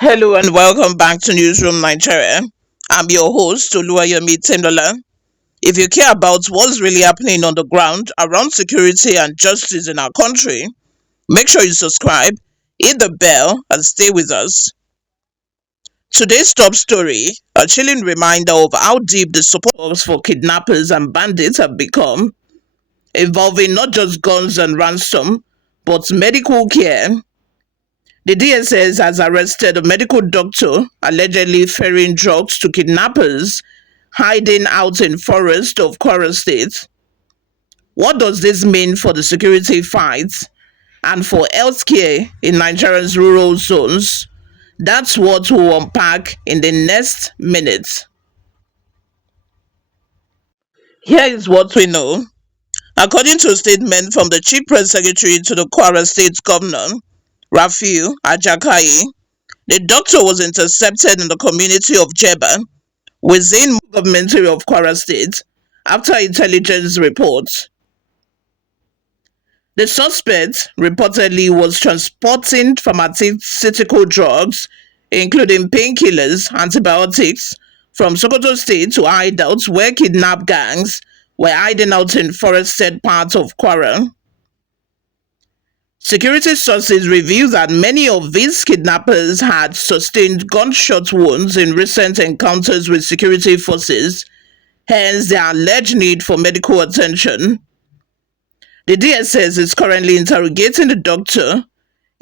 Hello and welcome back to Newsroom Nigeria. I'm your host, Oluwayomi Tendola. If you care about what's really happening on the ground around security and justice in our country, make sure you subscribe, hit the bell, and stay with us. Today's top story, a chilling reminder of how deep the support for kidnappers and bandits have become, involving not just guns and ransom, but medical care. The DSS has arrested a medical doctor allegedly ferrying drugs to kidnappers hiding out in forest of Kwara State. What does this mean for the security fight and for healthcare in Nigeria's rural zones? That's what we'll unpack in the next minute. Here is what we know. According to a statement from the Chief Press Secretary to the Kwara State Governor, Rafiu Ajakaye, the doctor was intercepted in the community of Jebba within government area of Kwara State after intelligence reports. The suspect reportedly was transporting pharmaceutical drugs, including painkillers, antibiotics, from Sokoto State to hideouts where kidnap gangs were hiding out in forested parts of Kwara. Security sources reveal that many of these kidnappers had sustained gunshot wounds in recent encounters with security forces, hence their alleged need for medical attention. The DSS is currently interrogating the doctor,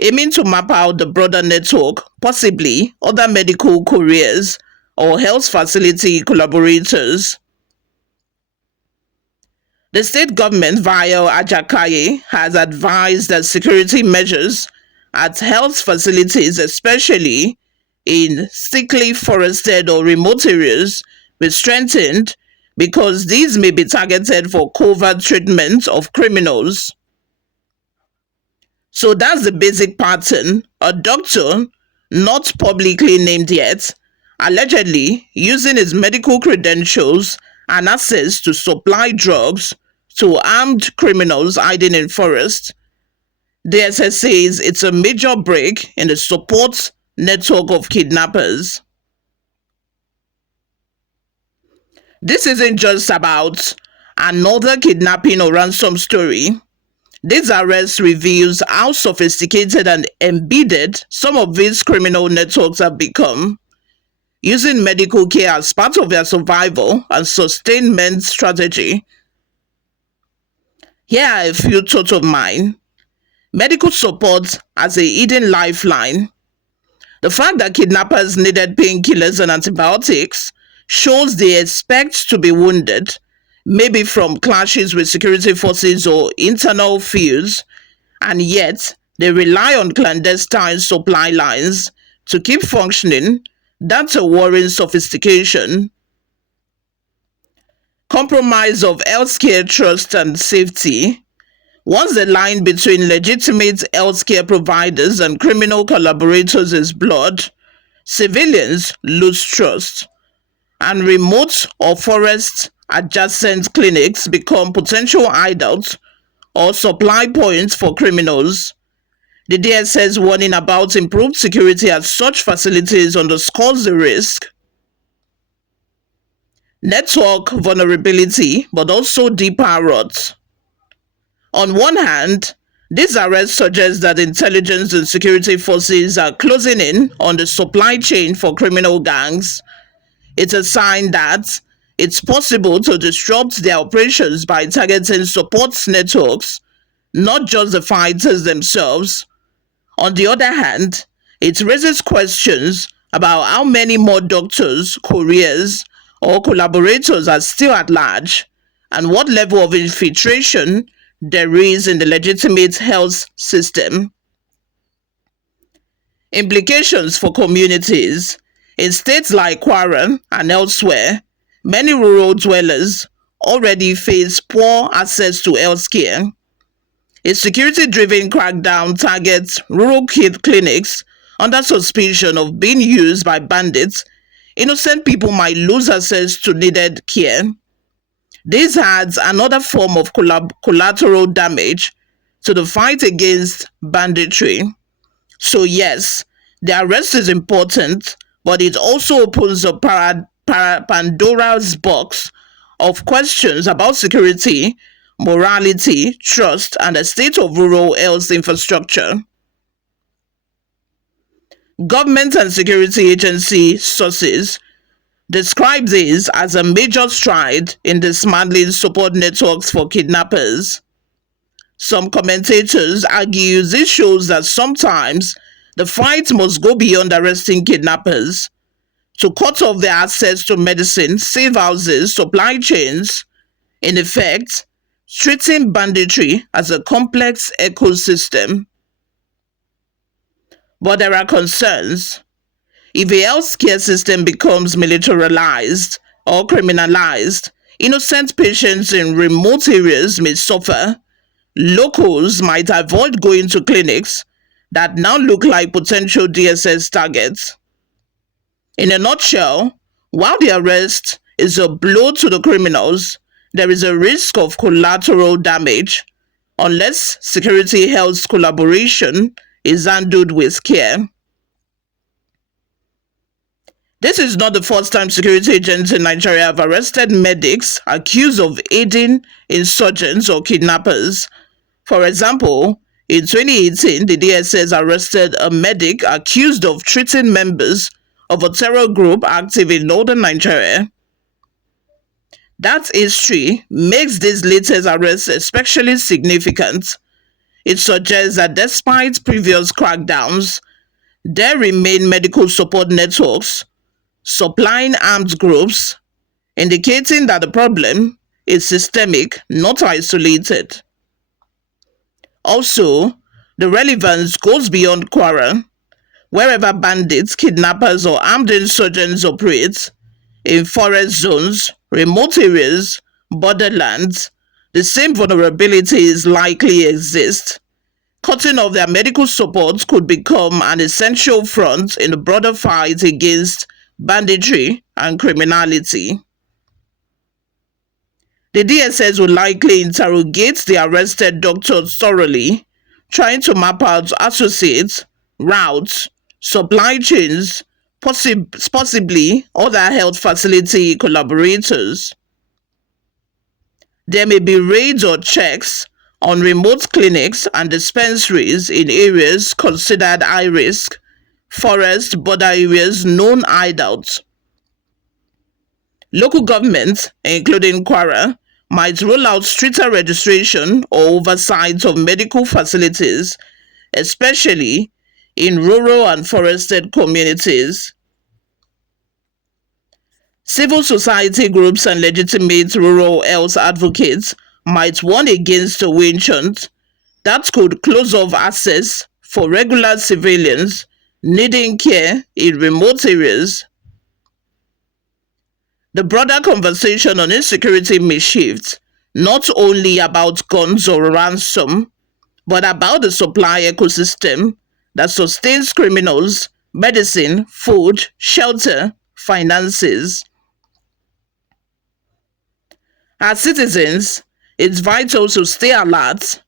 aiming to map out the broader network, possibly other medical couriers or health facility collaborators. The state government, via Ajakaye, has advised that security measures at health facilities, especially in thickly forested or remote areas, be strengthened because these may be targeted for covert treatment of criminals. So that's the basic pattern. A doctor, not publicly named yet, allegedly using his medical credentials and access to supply drugs to armed criminals hiding in forests. The SS says it's a major break in the support network of kidnappers. This isn't just about another kidnapping or ransom story. This arrest reveals how sophisticated and embedded some of these criminal networks have become, using medical care as part of their survival and sustainment strategy. Here are a few thoughts of mine. Medical support as a hidden lifeline. The fact that kidnappers needed painkillers and antibiotics shows they expect to be wounded, maybe from clashes with security forces or internal feuds, and yet they rely on clandestine supply lines to keep functioning. That's a worrying sophistication. Compromise of healthcare trust and safety. Once the line between legitimate healthcare providers and criminal collaborators is blurred, civilians lose trust, and remote or forest adjacent clinics become potential hideouts or supply points for criminals. The DSS warning about improved security at such facilities underscores the risk. Network vulnerability, but also deeper rot. On one hand, this arrest suggests that intelligence and security forces are closing in on the supply chain for criminal gangs. It's a sign that it's possible to disrupt their operations by targeting support networks, not just the fighters themselves. On the other hand, it raises questions about how many more doctors, couriers, or collaborators are still at large, and what level of infiltration there is in the legitimate health system. Implications for communities. In states like Kwara and elsewhere, many rural dwellers already face poor access to healthcare. A security driven crackdown targets rural kid clinics under suspicion of being used by bandits. Innocent people might lose access to needed care. This adds another form of collateral damage to the fight against banditry. So, yes, The arrest is important, but it also opens a Pandora's box of questions about security, morality, trust, and the state of rural health infrastructure. Government and security agency sources describe this as a major stride in dismantling support networks for kidnappers. Some commentators argue this shows that sometimes the fight must go beyond arresting kidnappers to cut off their access to medicine, safe houses, supply chains, in effect, treating banditry as a complex ecosystem. But there are concerns. If a healthcare system becomes militarized or criminalized, innocent patients in remote areas may suffer. Locals might avoid going to clinics that now look like potential DSS targets. In a nutshell, while the arrest is a blow to the criminals, there is a risk of collateral damage unless security health collaboration is handled with care. This is not the first time security agents in Nigeria have arrested medics accused of aiding insurgents or kidnappers. For example, in 2018, the DSS arrested a medic accused of treating members of a terror group active in northern Nigeria. That history makes this latest arrest especially significant. It suggests that despite previous crackdowns, there remain medical support networks supplying armed groups, indicating that the problem is systemic, not isolated. Also, the relevance goes beyond Kwara. Wherever bandits, kidnappers, or armed insurgents operate, in forest zones, remote areas, borderlands, the same vulnerabilities likely exist. Cutting off their medical support could become an essential front in the broader fight against banditry and criminality. The DSS will likely interrogate the arrested doctors thoroughly, trying to map out associates, routes, supply chains, possibly other health facility collaborators. There may be raids or checks on remote clinics and dispensaries in areas considered high risk, forest border areas known hideouts. Local governments, including Kwara, might roll out stricter registration or oversight of medical facilities, especially in rural and forested communities. Civil society groups and legitimate rural health advocates might warn against a witch hunt that could close off access for regular civilians needing care in remote areas. The broader conversation on insecurity may shift, not only about guns or ransom, but about the supply ecosystem that sustains criminals, medicine, food, shelter, finances. As citizens, it's vital to stay alert.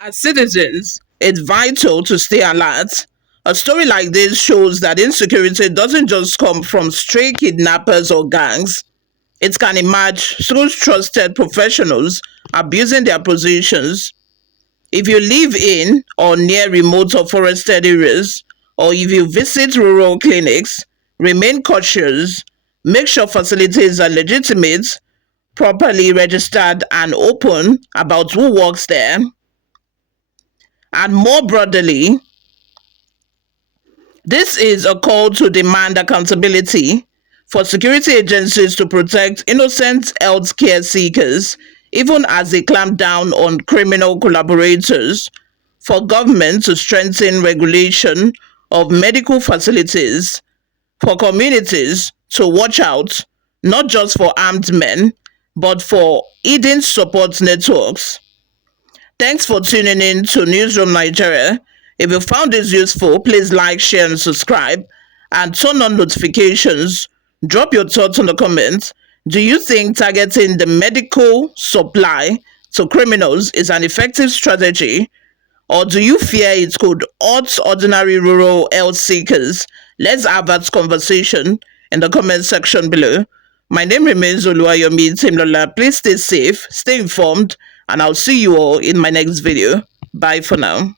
As citizens, it's vital to stay alert. A story like this shows that insecurity doesn't just come from stray kidnappers or gangs. It can emerge through trusted professionals abusing their positions. If you live in or near remote or forested areas, or if you visit rural clinics, remain cautious. Make sure facilities are legitimate, properly registered, and open about who works there. And more broadly, this is a call to demand accountability for security agencies to protect innocent healthcare seekers, even as they clamp down on criminal collaborators, for government to strengthen regulation of medical facilities, for communities to watch out not just for armed men, but for hidden support networks. Thanks for tuning in to Newsroom Nigeria. If you found this useful, please like, share, and subscribe, and turn on notifications. Drop your thoughts in the comments. Do you think targeting the medical supply to criminals is an effective strategy, Or do you fear it could hurt ordinary rural health seekers? Let's have that conversation in the comment section below. My name remains Oluwayomi Timlola. Please stay safe, stay informed, and I'll see you all in my next video. Bye for now.